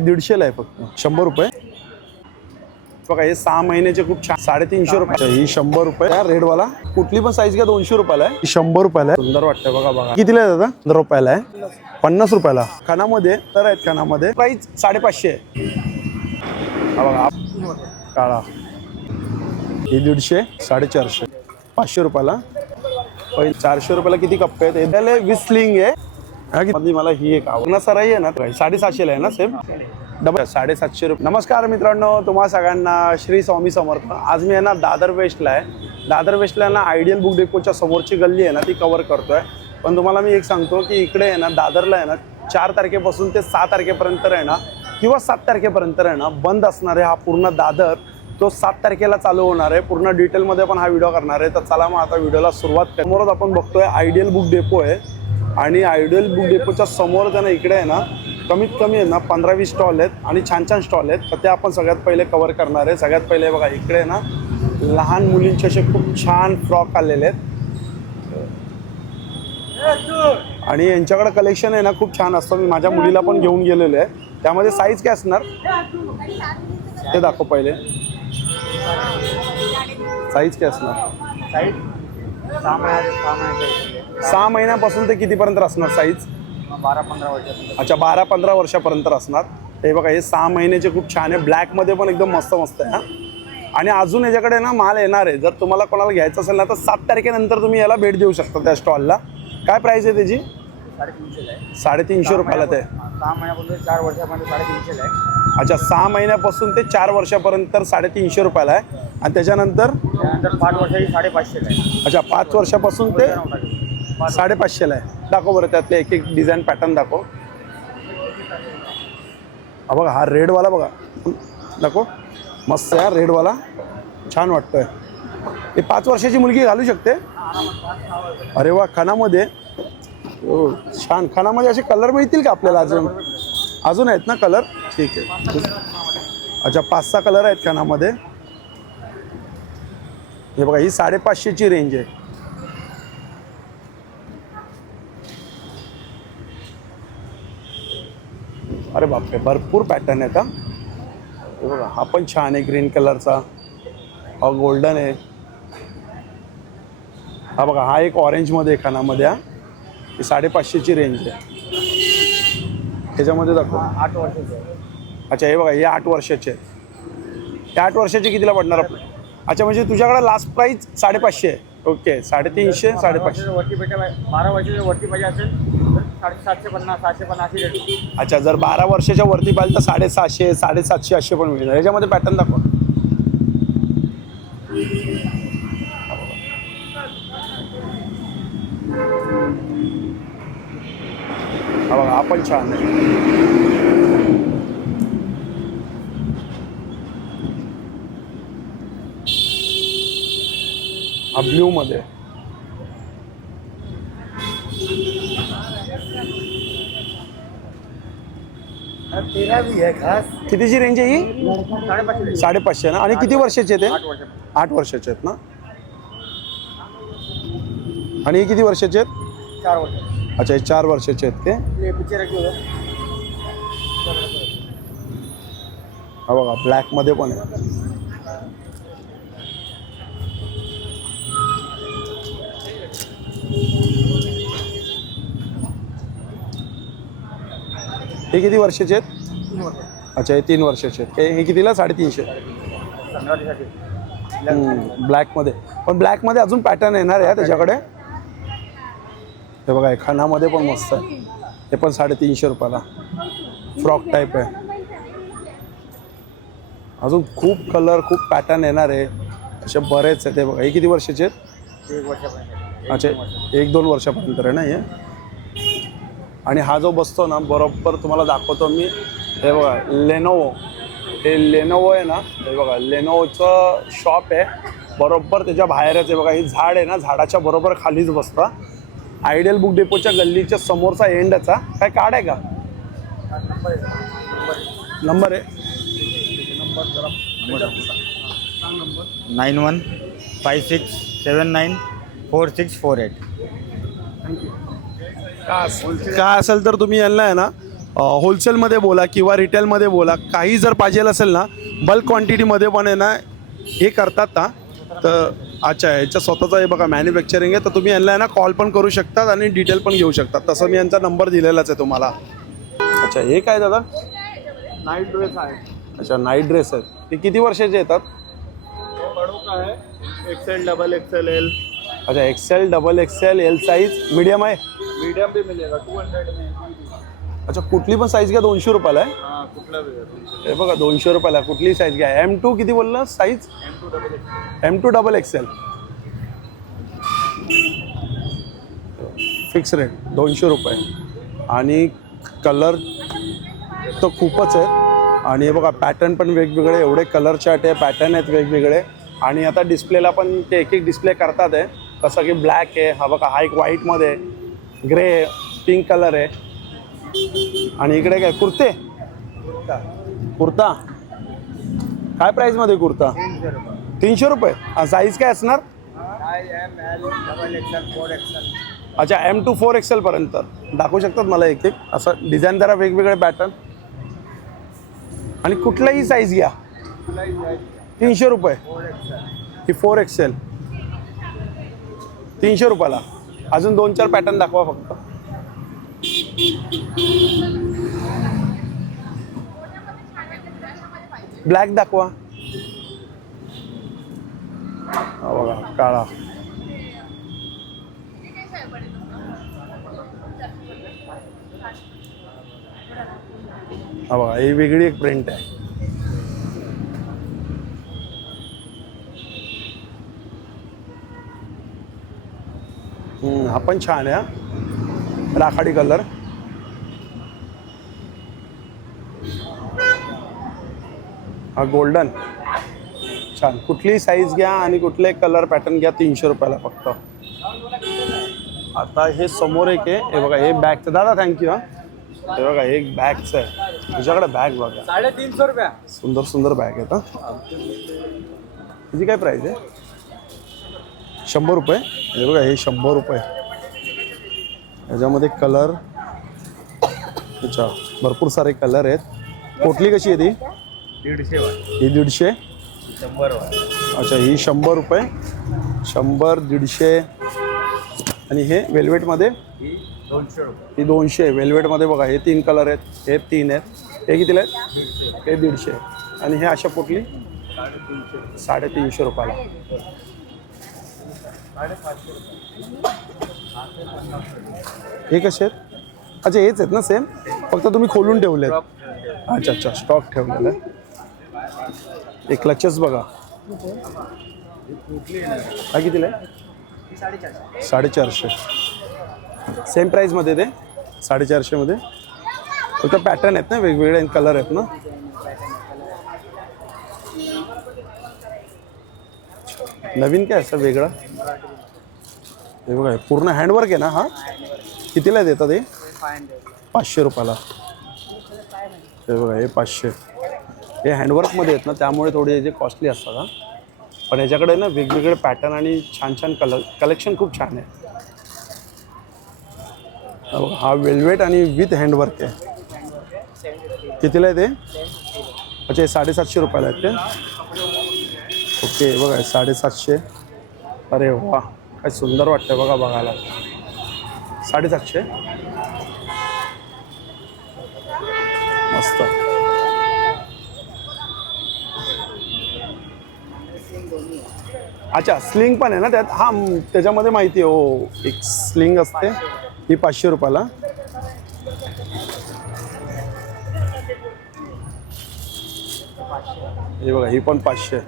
150ला आहे फक्त 100 रुपये बघा. हे 6 महिन्याचे खूप छान 350 रुपये. ही 100 रुपये. रेड वाला कुठली पण साईज घ्या 200 रुपयाला आहे. 100 रुपयाला आहे. सुंदर वाटतंय बघा. बघा कितीला आहे दादा? 15 रुपयाला आहे. 50 रुपयाला. खानामध्ये तर आहेत. खानामध्ये प्राइस 550 आहे. हा बघा काळा. ही 150, 450, 500 रुपयाला. 400 रुपयाला किती कप्पे आहेत? याला 20 स्लिंग आहे. मला ही एक आवडणार सराई आहे ना 750ला आहे ना सेम डबल 750 रुपये. नमस्कार मित्रांनो, तुम्हा सगळ्यांना श्री स्वामी समर्थ. आज मी आहे ना दादर वेस्टला आहे. दादर वेस्टला ना आयडियल बुक डेपोच्या समोरची गल्ली आहे ना ती कव्हर करतोय. पण तुम्हाला मी एक सांगतो की इकडे आहे ना दादरला आहे ना 4 तारखेपासून ते 6 तारखेपर्यंत आहे ना किंवा 7 तारखेपर्यंत आहे ना बंद असणार आहे हा पूर्ण दादर. तो 7 तारखेला चालू होणार आहे. पूर्ण डिटेलमध्ये पण हा व्हिडिओ करणार आहे. तर चला मग आता व्हिडिओला सुरुवात करू. समोरच आपण बघतोय आयडियल बुक डेपो आहे आणि आयडियल बुक डेपोच्या समोर आहे ना इकडे आहे ना कमीत कमी आहे ना 15-20 स्टॉल आहेत आणि छान छान स्टॉल आहेत. तर ते आपण सगळ्यात पहिले कव्हर करणार आहे. सगळ्यात पहिले बघा इकडे आहे ना लहान मुलींचे असे खूप छान फ्रॉक आलेले आहेत आणि यांच्याकडे कलेक्शन आहे ना खूप छान असतं. मी माझ्या मुलीला पण घेऊन गेलेलो आहे. त्यामध्ये साईज काय असणार ते दाखव पहिले. साईज काय असणार? 6 महिन्यापासून ते कितीपर्यंत असणार साईज? 12-15 वर्ष. अच्छा 12-15 वर्षापर्यंत असणार. हे बघा हे 6 महिन्याचे खूप छान आहे. ब्लॅकमध्ये पण एकदम मस्त मस्त आहे. आणि अजून याच्याकडे ना माल येणार आहे. जर तुम्हाला कोणाला घ्यायचं असेल ना तर 7 तारखेनंतर तुम्ही याला भेट देऊ शकता त्या स्टॉलला. काय प्राईस आहे त्याची? 350 रुपयाला. ते 6 महिन्यापासून 4 वर्षापर्यंत 350 आहे. अच्छा 6 महिन्यापासून ते 4 वर्षापर्यंत 350 रुपयाला आहे. आणि त्याच्यानंतर 5 वर्षाची 550 आहे. अच्छा 5 वर्षापासून ते 550ला आहे. दाखव बरं त्यातले एक एक डिझाईन पॅटर्न दाखव. हा बघा हा रेडवाला बघा दाखव. मस्त आहे रेडवाला. छान वाटतोय. हे 5 वर्षाची मुलगी घालू शकते. अरे वा. खानामध्ये हो छान. खानामध्ये असे कलर मिळतील का आपल्याला? अजून आहेत ना कलर? ठीक आहे. अच्छा 5-6 कलर आहेत खानामध्ये. हे बघा ही 550ची रेंज आहे. अरे बापरे भरपूर पॅटर्न आहेत. हे बघा हा पण छान आहे ग्रीन कलरचा. हा गोल्डन आहे. हा बघा हा एक ऑरेंजमध्ये आहे खानामध्ये. ही 550ची रेंज आहे. त्याच्यामध्ये दाखव. 8 वर्षाची. अच्छा हे बघा हे 8 वर्षाचे आहेत. हे 8 वर्षाचे कितीला पडणार आपलं? अच्छा म्हणजे तुझ्याकडे लास्ट प्राईस 550 आहे. ओके 350 550 वरती भेटे 12 वर्षाच्या वरती पाहिजे असेल तर 750 750 रेट. अच्छा जर 12 वर्षाच्या वरती पाहिजे तर 750 750 असे पण मिळणार. याच्यामध्ये पॅटर्न दाखवा. हा बघा हा पण छान आहे. हा ब्ल्यू मध्ये. तेरा भी है खास. कितीची रेंज आहे ही? 550 ना. आणि किती वर्षाचे ते? 8 वर्षाचे आहेत ना. आणि हे किती वर्षाचे आहेत? 4 वर्ष. अच्छा हे 4 वर्षाचे आहेत ते. ये पीछे रखिए. हा बघा ब्लॅकमध्ये पण आहे. हे किती वर्षाचे आहेत? अच्छा हे 3 वर्षाचे आहेत. हे कितीला? 350. ब्लॅकमध्ये. पण ब्लॅकमध्ये अजून पॅटर्न येणार आहे त्याच्याकडे. हे बघा खानामध्ये पण मस्त आहे. हे पण 350 रुपयाला. फ्रॉक टाईप आहे. अजून खूप कलर खूप पॅटर्न येणार आहे असे बरेच आहेत. हे बघा हे किती वर्षाचे आहेत? 1 वर्षापर्यंत. अच्छा 1-2 वर्षापर्यंत आहे ना हे. आणि हा जो बसतो ना बरोबर तुम्हाला दाखवतो मी. हे बघा लेनोवो. हे लेनोवो आहे ना. हे बघा लेनोवोचं शॉप आहे. बरोबर त्याच्या बाहेरच आहे बघा. ही झाड आहे ना झाडाच्या बरोबर खालीच बसतं. आयडियल बुक डेपोच्या गल्लीच्या समोरचा एंडचा. काय कार्ड आहे का? नंबर आहे. 9156794648. काय असेल तर तुम्ही यांना आहे ना होलसेलमध्ये बोला किंवा रिटेलमध्ये बोला, काही जर पाहिजे असेल ना, बल्क क्वांटिटीमध्ये पण आहे ना हे करतात ना. तर अच्छा, याच्या स्वतःचं हे बघा मॅन्युफॅक्चरिंग आहे, तर तुम्ही यांना आहे ना कॉल पण करू शकतात आणि डिटेल पण घेऊ शकतात. तसं मी यांचा नंबर दिलेलाच आहे तुम्हाला. अच्छा, हे काय दादा? नाईट ड्रेस आहे. अच्छा, नाईट ड्रेस आहेत. ते किती वर्षाचे येतात? बड़ों का है, एक्सेल डबल एक्सेल एल. अच्छा, Excel double XL L size medium आहे. मीडियम भी मिलेगा 200 में. अच्छा, कुठली पण साईज घ्या 200 रुपयाला आहे. हाँ कुठला भी है. हे बघा 200 रुपयाला कुठली साईज घ्या. M2 किती बोललं size? M2 double XL. Fix rate 200 रुपये. आणि कलर तर खूपच आहेत. आणि हे बघा पॅटर्न पण वेगवेगळे, एवढे कलर चार्ट आहे, पॅटर्न आहेत वेगवेगळे. आणि आता डिस्प्लेला पण ते एक एक डिस्प्ले करतात आहे. कसं की ब्लॅक आहे, हा बघा हा एक व्हाईटमध्ये, ग्रे आहे, पिंक कलर आहे. आणि इकडे काय कुर्ते? कुर्ता काय प्राईजमध्ये कुर्ता? 300 रुपये. साईज काय असणार? ML double XL 4XL. अच्छा, M2 4XL पर्यंत दाखवू शकतात मला एक एक असं डिझाईन जरा वेगवेगळे पॅटर्न. आणि कुठलाही साईज घ्या 300 रुपये. ही 4XL 300 रुपयाला. अजून 2-4 पॅटर्न दाखवा फक्त. ब्लॅक दाखवा. हा बघा काळा. हा बघा ही वेगळी एक प्रिंट आहे. हा पण छान आहे. राखाडी कलर. हा गोल्डन छान. कुठलीही साईज घ्या आणि कुठले कलर पॅटर्न घ्या 300 रुपयाला फक्त. आता हे समोर एक आहे, हे बघा हे बॅगचं. दादा थँक्यू. हे बघा एक बॅगचं आहे. तुझ्याकडे बॅग बघा 350 रुपया. सुंदर सुंदर बॅग आहेत. त्याची काय प्राईस आहे? 100 रुपये. हे बघा हे 100 रुपये. याच्यामध्ये कलर अच्छा भरपूर सारे कलर आहेत. पोटली कशी आहे ती? 150. ही 150. 100. अच्छा ही 100 रुपये. 100 150. आणि हे वेल्वेटमध्ये 200 रुपये. ही 200. वेल्वेटमध्ये बघा हे 3 कलर आहेत, हे 3 आहेत. हे कितीला आहेत? हे 150. आणि हे अशा पोटली 350 रुपयाला. 750 रुपये. हे कसे आहेत? अच्छा हेच आहेत ना सेम, फक्त तुम्ही खोलून ठेवलेत. अच्छा अच्छा स्टॉक ठेवलेला आहे. हे क्लचेस बघा हा कितीला आहे? 450. सेम प्राईजमध्ये ते 450 मध्ये. फक्त पॅटर्न आहेत ना वेगवेगळे, कलर आहेत ना. नवीन काय असं वेगळं? हे बघा पूर्ण हँडवर्क आहे ना. हा कितीला देतात हे? 500 रुपयाला. हे बघा हे 500. हे हँडवर्कमध्ये आहेत ना त्यामुळे थोडे जे कॉस्टली असतात. हा पण याच्याकडे ना वेगवेगळे पॅटर्न आणि छान छान कलेक्शन खूप छान आहे. हा वेल्वेट आणि विथ हँडवर्क आहे. कितीला आहे ते? अच्छा हे 750 रुपयाला आहेत ते. ओके बघा 750. अरे वा काय सुंदर वाटतं बघा बघायला. 750 मस्त. अच्छा स्लिंग पण आहे ना त्यात? हा त्याच्यामध्ये माहिती आहे. हो एक स्लिंग असते. ही 500 रुपयाला. हे बघा ही पण 500.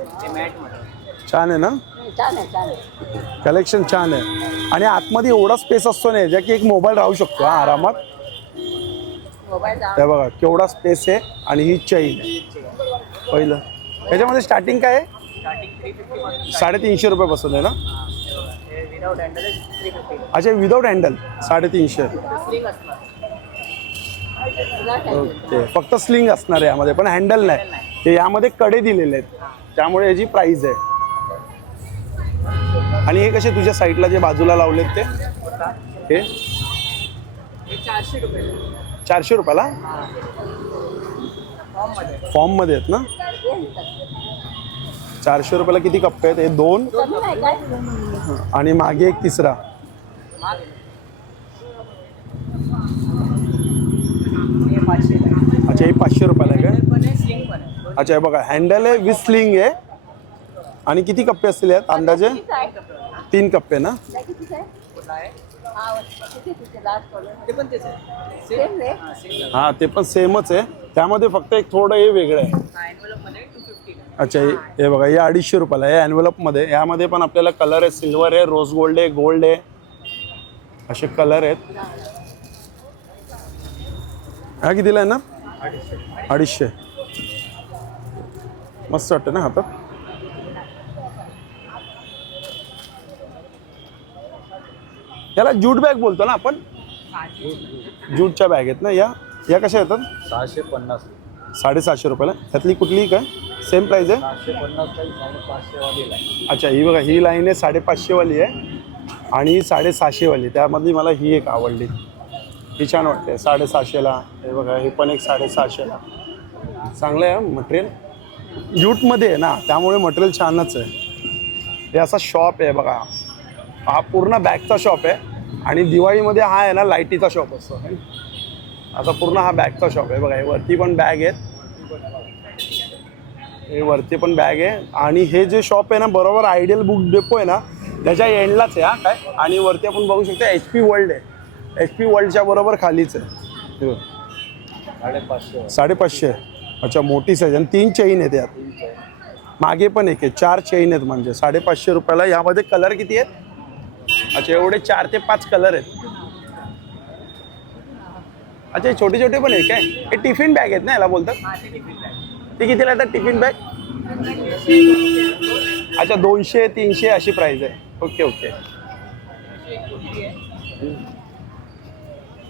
छान आहे ना? कलेक्शन छान आहे. आणि आतमध्ये एवढा स्पेस असतो ना ज्या की एक मोबाईल राहू शकतो हा आरामात. हे बघा केवढा स्पेस आहे. आणि ही चैन आहे पहिलं. याच्यामध्ये स्टार्टिंग काय आहे? 350 रुपयापासून आहे ना? अच्छा विदाउट हँडल 350. ओके फक्त स्लिंग असणार आहे यामध्ये, पण हँडल नाही. ते यामध्ये कडे दिलेले आहेत त्यामुळे याची प्राईस आहे. आणि हे कसे तुझ्या साईडला जे बाजूला लावलेत ते? हे 400 रुपये. 400 रुपयाला फॉर्ममध्ये फॉर्ममध्ये आहेत ना. 400 रुपयाला किती कप्पे आहेत? हे 2 आणि मागे एक तिसरा. हे 500 आहे. अच्छा हे 500 रुपयाला आहे काय? पण आहे स्लिंग पण आहे. अच्छा हे बघा हँडल आहे विथ स्लिंग आहे. आणि किती कप्पे असतील यात अंदाजे? 3 कप्पे ना. कुठला आहे? ते पण तेच आहे. सेम सेम हां ते पण सेमच आहे. त्यामध्ये फक्त एक थोडं हे वेगळं आहे. मध्ये 250 आहे. अच्छा हे बघा हे 250 रुपयाला आहे ॲन्व्हलपमध्ये. यामध्ये पण आपल्याला कलर आहे, सिल्वर आहे, रोज गोल्ड आहे, गोल्ड आहे, असे कलर आहेत. हा कितीला आहे ना? 250. मस्त वाटतं ना हातात. याला ज्यूट बॅग बोलतो ना आपण. ज्यूटच्या बॅग आहेत ना या कशा येतात? 650. 750 रुपयाला. त्यातली कुठली काय सेम प्राईस आहे? 750 काही 550 वाली आहे. अच्छा ही बघा ही लाईन आहे 550 वाली आहे आणि 750 वाली. त्यामधली मला ही एक आवडली, ही छान वाटते 750ला. हे बघा हे पण एक 750ला. चांगलं आहे मटेरियल, ज्यूटमध्ये आहे ना त्यामुळे मटेरियल छानच आहे. हे असा शॉप आहे बघा, हा पूर्ण बॅगचा शॉप आहे. आणि दिवाळीमध्ये हा आहे ना लाईटीचा शॉप असतो. आता पूर्ण हा बॅगचा शॉप आहे बघा. हे वरती पण बॅग आहेत, हे वरती पण बॅग आहे. आणि हे जे शॉप आहे ना बरोबर आयडियल बुक डेपो आहे ना त्याच्या एंडलाच आहे हा काय. आणि वरती आपण बघू शकतो HP वर्ल्ड आहे. HP वर्ल्डच्या बरोबर खालीच आहे. 550. 550. अच्छा मोठी साईज आणि 3 चेन आहेत यात. मागे पण एक आहे, 4 चेन आहेत म्हणजे 550 रुपयाला. यामध्ये कलर किती आहेत? अच्छा एवढे 4 ते 5 कलर आहेत. अच्छा हे छोटे छोटे पण आहे काय? हे टिफिन बॅग आहेत ना याला बोलतात. ते कितीला येतात टिफिन बॅग? अच्छा 200 300 अशी प्राइस आहे. Okay okay.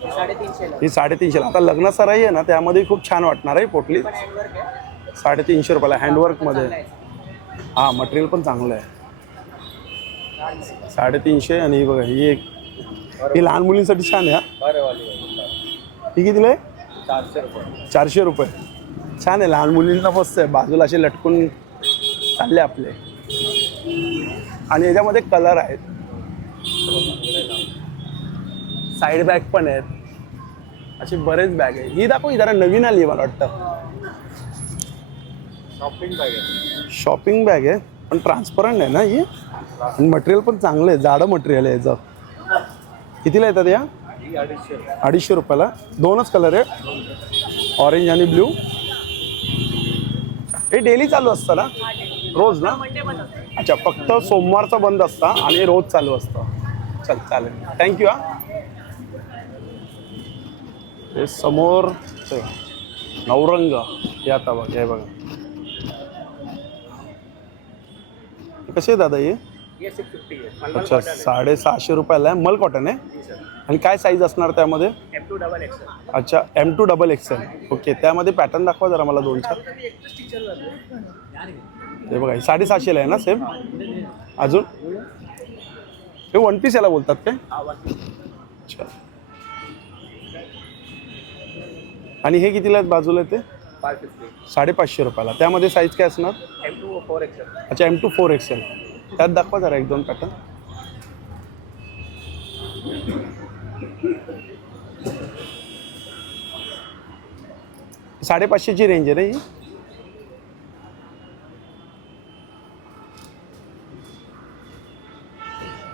350 ही 350. आता लग्न सराई आहे ना त्यामध्ये खूप छान वाटणार आहे पोटली. 350 रुपयाला हँडवर्कमध्ये. हां मटेरियल पण चांगलं आहे. 350. आणि ही बघा ही एक, ही लहान मुलींसाठी छान आहे. ही कितीला आहे? 400 रुपये. 400 रुपये. छान आहे, लहान मुलींना मस्त आहे. बाजूला असे लटकून चालले आपले. आणि याच्यामध्ये कलर आहेत, साईड बॅग पण आहेत, असे बरेच बॅग आहे. ही दाखव, ही जरा नवीन आली मला वाटतं. शॉपिंग बॅग आहे. शॉपिंग बॅग आहे पण ट्रान्सपरंट आहे ना ही. आणि मटेरियल पण चांगलं आहे, जाडं मटेरियल आहे याचं. कितीला येतात या? 250 रुपयाला. 2च कलर आहे, ऑरेंज आणि ब्ल्यू. हे डेली चालू असतं ना? रोज ना? अच्छा फक्त सोमवारचं बंद असतं आणि रोज चालू असतं. चल चालेल, थँक्यू. हा हे समोर नवरंग हे आता बघ, हे बघा कसे दादा हे? ये 650 आहे. अच्छा 750 रुपयाला आहे. मल कॉटन आहे. आणि काय साईज असणार त्यामध्ये? M2 double XL. अच्छा M2 डबल XL. ओके. त्यामध्ये पॅटर्न दाखवा जरा मला 2-4. हे बघा 750ला आहे ना सेम. अजून हे 1 पीस याला बोलतात काय? अच्छा. आणि हे कितीला आहेत बाजूला ते? 550 रुपयाला. त्यामध्ये साईज काय असणार? M2 4XL. अच्छा M2 4XL. त्यात दाखवा जरा 1-2 पॅटर्न. 550ची रेंज आहे रे ही.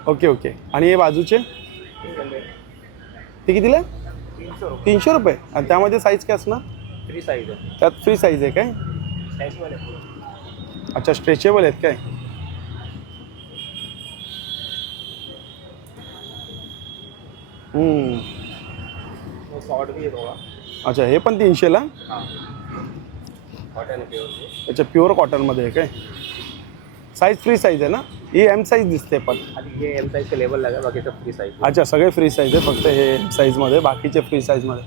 Okay okay. आणि हे बाजूचे ते कितीला? 300 रुपये. आणि त्यामध्ये साईज काय असणार? फ्री साईज आहे. त्यात फ्री साईज आहे काय? स्ट्रेचेबल आहे पूर्ण. अच्छा स्ट्रेचेबल आहेत काय? शॉर्ट भी आहे थोडा. अच्छा हे पण 300ला. हां कॉटन प्युअर. अच्छा प्युअर कॉटनमध्ये आहे काय? साईज फ्री साईज आहे ना? ही M साईज दिसते पण. आधी हे M साईज के लेबल लगा, बाकी सब फ्री साईज. अच्छा सगळे फ्री साईज आहे, फक्त हे M साईजमध्ये, बाकीचे फ्री साईजमध्ये.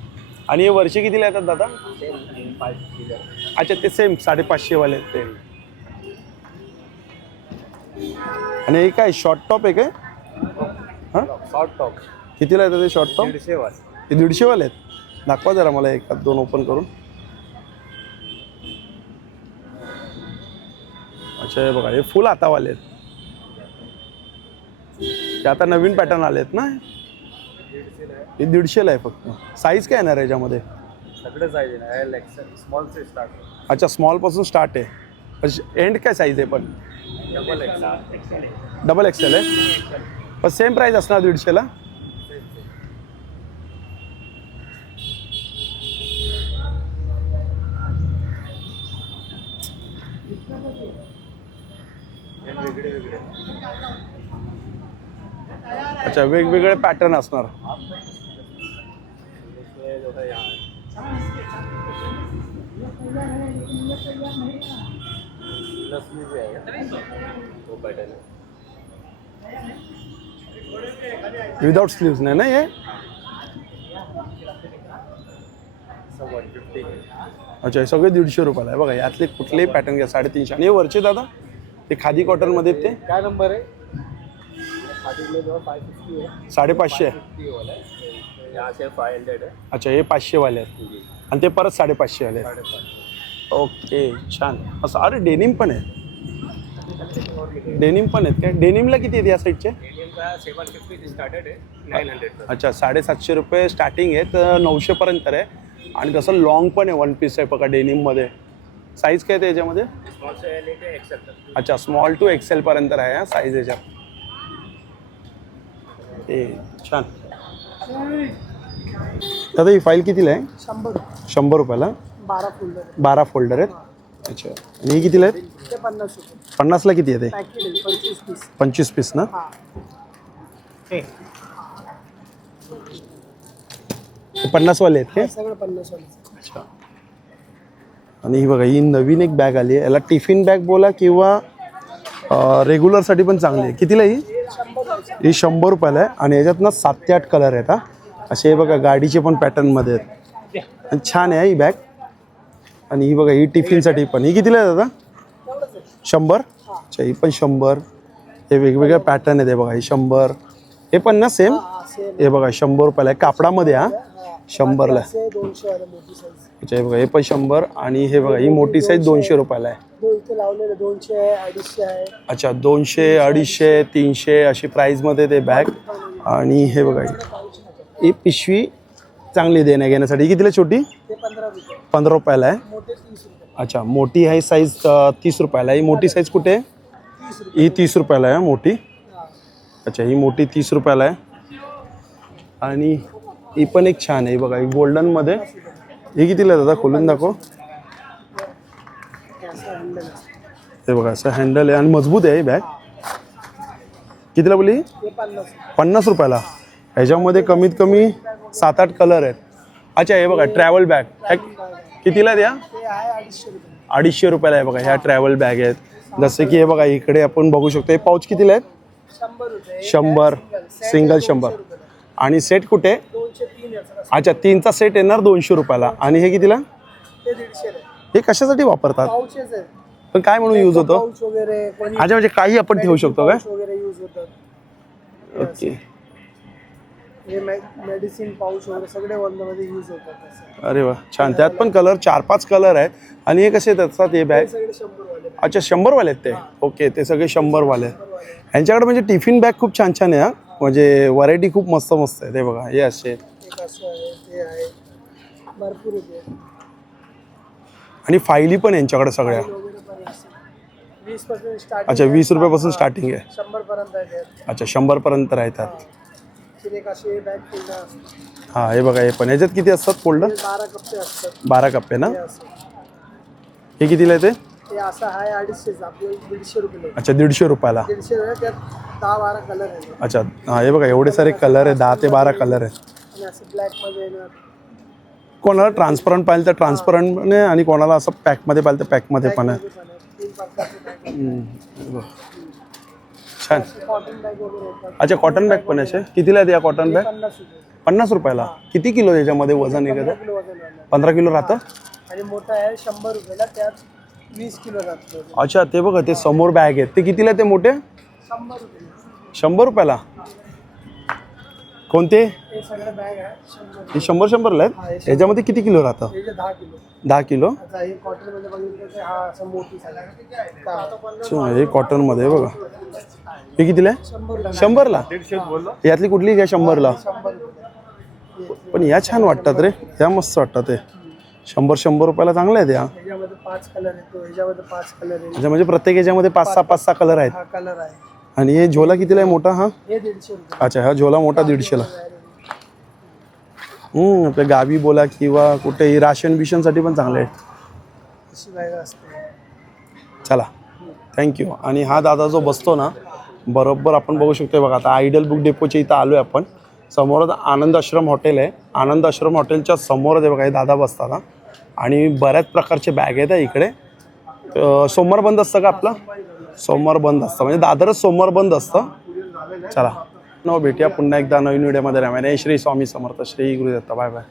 आणि हे वर्षी कितीला येतात दादा? सेम 550. अच्छा ते सेम 550 वाले ते. आणि हे काय शॉर्ट टॉप आहे काय? हां शॉर्ट टॉप कितीला येतात ते शॉर्ट टॉप? 150 वाले. हे 150 वाले आहेत. दाखवा जरा मला एखाद दोन ओपन करून. अच्छा हे बघा, हे फुल हातावाले आहेत. ते आता नवीन पॅटर्न आलेत ना. हे 150ला आहे फक्त. साईज काय येणार आहे याच्यामध्ये? सगळे साईज आहे, एल एक्सेल स्मॉल से स्टार्ट. अच्छा स्मॉल पासून स्टार्ट आहे. एंड काय साईज आहे पण? Double XL. डबल एक्सेल आहे. पण सेम प्राईस असणार 150ला. अच्छा वेगवेगळे पॅटर्न असणार. विदाउट स्लीव्स नाही ना हे? अच्छा हे सगळे 150 रुपयाला आहे बघा. यातले कुठलेही पॅटर्न घ्या 350. आणि हे वरचे दादा ते खादी कॉटन मध्ये ते काय नंबर आहे? 550 आहे. यहाँ से 500 है. अच्छा हे 500 वाले आहेत आणि ते परत 550 वाले आहेत. ओके छान. असं अरे डेनिम पण आहे. डेनिम पण आहेत काय? डेनिमला किती आहेत या साईडचे? डेनिम का 750 स्टार्टेड है, 900. अच्छा 750 रुपये स्टार्टिंग आहे तर 900 पर्यंत आहे. आणि कसं लॉंग पण आहे, वन पीस आहे बघा डेनिममध्ये. साईज काय आहे याच्यामध्ये? स्मॉल से लेके एक्सेल तक. अच्छा स्मॉल टू एक्सेल पर्यंत आहे हा साईज याच्यात. ए छान. दादा ही फाईल कितीला आहे? 100 रुपयाला. 12 फोल्डर आहेत. अच्छा आणि ही कितीला आहेत? 50ला किती आहे ते? 25 पीस ना. हे 50 वाले आहेत ते? अच्छा. आणि ही बघा ही नवीन एक बॅग आली आहे. याला टिफिन बॅग बोला किंवा रेग्युलरसाठी पण चांगली आहे. कितीला ही? ही 100 रुपयाला आहे. आणि याच्यात ना 7 ते 8 कलर आहेत. हा असे हे बघा गाडीचे पण पॅटर्नमध्ये आहेत. आणि छान आहे ही बॅग. आणि ही बघा ही टिफिनसाठी पण. ही कितीला आहे दादा? 100. अच्छा ही पण 100. हे वेगवेगळे पॅटर्न आहेत. हे बघा ही 100. हे पण ना सेम. हे बघा 100 रुपयाला आहे कापडामध्ये. हा 100ला. अच्छा हे बघा हे पण 100. आणि हे बघा ही मोठी साईज 200 रुपयाला आहे. अच्छा 200, 250, 300 अशी प्राईजमध्ये ते बॅग. आणि हे बघा ही पिशवी चांगली देण्या घेण्यासाठी. कितीला छोटी? 15 रुपयाला आहे. अच्छा मोठी आहे साईज 30 रुपयाला. ही मोठी साईज कुठे आहे? ही 30 रुपयाला आहे मोठी. अच्छा ही मोठी 30 रुपयाला आहे. आणि ही पण एक छान आहे बघा ही गोल्डनमध्ये. ही कितीला आहे दादा? खोलून दाखव. हे बघा असं हँडल आहे आणि मजबूत आहे ही बॅग. कितीला बोलली? 50 रुपयाला. ह्याच्यामध्ये कमीत कमी 7-8 कलर आहेत. अच्छा हे बघा ट्रॅव्हल बॅग. कितीला द्या? 250 रुपयाला आहे बघा ह्या ट्रॅव्हल बॅग आहेत. जसे की हे बघा इकडे आपण बघू शकतो. हे पाऊच कितीला आहेत? 100. सिंगल 100. आणि सेट कुठे? अच्छा 3चा सेट येणार 200 रुपयाला. आणि हे कितीला? हे कशासाठी वापरतात? पण काय म्हणून यूज होतो? अच्छा म्हणजे काही आपण ठेवू शकतो काय? ओके. मेडिसिन पाऊच वगैरे सगळे वॉलमध्ये यूज होतात. अरे वा छान. त्यात पण कलर 4-5 कलर आहेत. आणि हे कसे असतात हे बॅग? अच्छा 100 वाले आहेत ते. ओके ते सगळे 100 वाले आहेत. ह्यांच्याकडे म्हणजे टिफिन बॅग खूप छान छान आहे. हा म्हणजे व्हरायटी खूप मस्त मस्त आहे. ते बघा हे असे भरपूर. आणि फाईली पण यांच्याकडे सगळ्या. 20% स्टार्टिंग. अच्छा 20 रुपयापासून स्टार्टिंग आहे. 100 पर्यंत आहे. अच्छा 100 पर्यंत राहतात. एक असे बॅग फोल्डर. हां हे बघा हे पण. ह्याच्यात किती असतात फोल्डर? 12 कप्पे असतात. 12 कप्पे ना. हे कितीला आहे ते? ते असं आहे 250. आपल्याला 150 रुपये. अच्छा 150 रुपयाला. 150 त्यात 10-12 कलर आहे. अच्छा हां हे बघा एवढे सारे कलर आहे. 10 ते 12 कलर आहेत. आणि असं ब्लॅकमध्ये येणार. कोणाला ट्रान्सपरंट पाहिजे तर ट्रान्सपरंट आणि कोणाला असं पॅकमध्ये पाहिजे तर पॅकमध्ये पण आहे. 3 प्रकारचे बॅग. छान. कॉटन बॅग वगैरे येतात. अच्छा कॉटन बॅग पण असे. कितीला आहे या कॉटन बॅग? 50 रुपये. 50 रुपयाला. किती किलो याच्यामध्ये वजन आहे का? 15 किलो राहतं. आणि मोठा आहे 100 रुपयाला. त्यात 20 किलो राहतो. अच्छा ते बघा ते समोर बॅग आहेत ते कितीला ते मोठे? 100 रुपये. 100 रुपयाला. कोणते हे सगळं बॅग आहे 100. हे 100-100ला आहेत याच्यामध्ये किती किलो राहतं हे जे 10 किलो. 10 किलो आता हे कॉटनमध्ये बघितलं तर हा असं मोठी साईज आहे. अच्छा हे कॉटनमध्ये आहे बघा हे कितीला आहे 100ला यातली कुठली घ्या 100ला 100 रुपये. पण या छान वाटतात रे या मस्त वाटतात ते 100 रुपयाला चांगल्या आहेत या ह्याच्यामध्ये 5 कलर येतो, ह्याच्यामध्ये 5 कलर आहे. अच्छा म्हणजे प्रत्येक याच्यामध्ये 5-6 कलर आहेत हा कलर आहे. आणि हे झोला कितीला आहे मोठा हा हे 150 रुपये. अच्छा हा झोला मोठा 150ला आपल्या गावी बोला किंवा कुठेही राशन बिशनसाठी पण चांगले आहे अशी बॅग असते. चला थँक्यू आणि हा दादा जो बसतो ना बरोबर आपण बघू शकतो बघा आता आयडियल बुक डेपोच्या इथं आलो आहे आपण समोरच आनंद आश्रम हॉटेल आहे आनंद आश्रम हॉटेलच्या समोरच आहे बघा हे दादा बसतात आणि बऱ्याच प्रकारचे बॅग आहेत इकडे सोमवार बंद असतं का आपलं सोमवार बंद असतं म्हणजे दादरच सोमवार बंद असतं चला भेटूया पुन्हा एकदा नवीन व्हिडिओमध्ये रामायण श्री स्वामी समर्थ श्री गुरुदत्त बाय बाय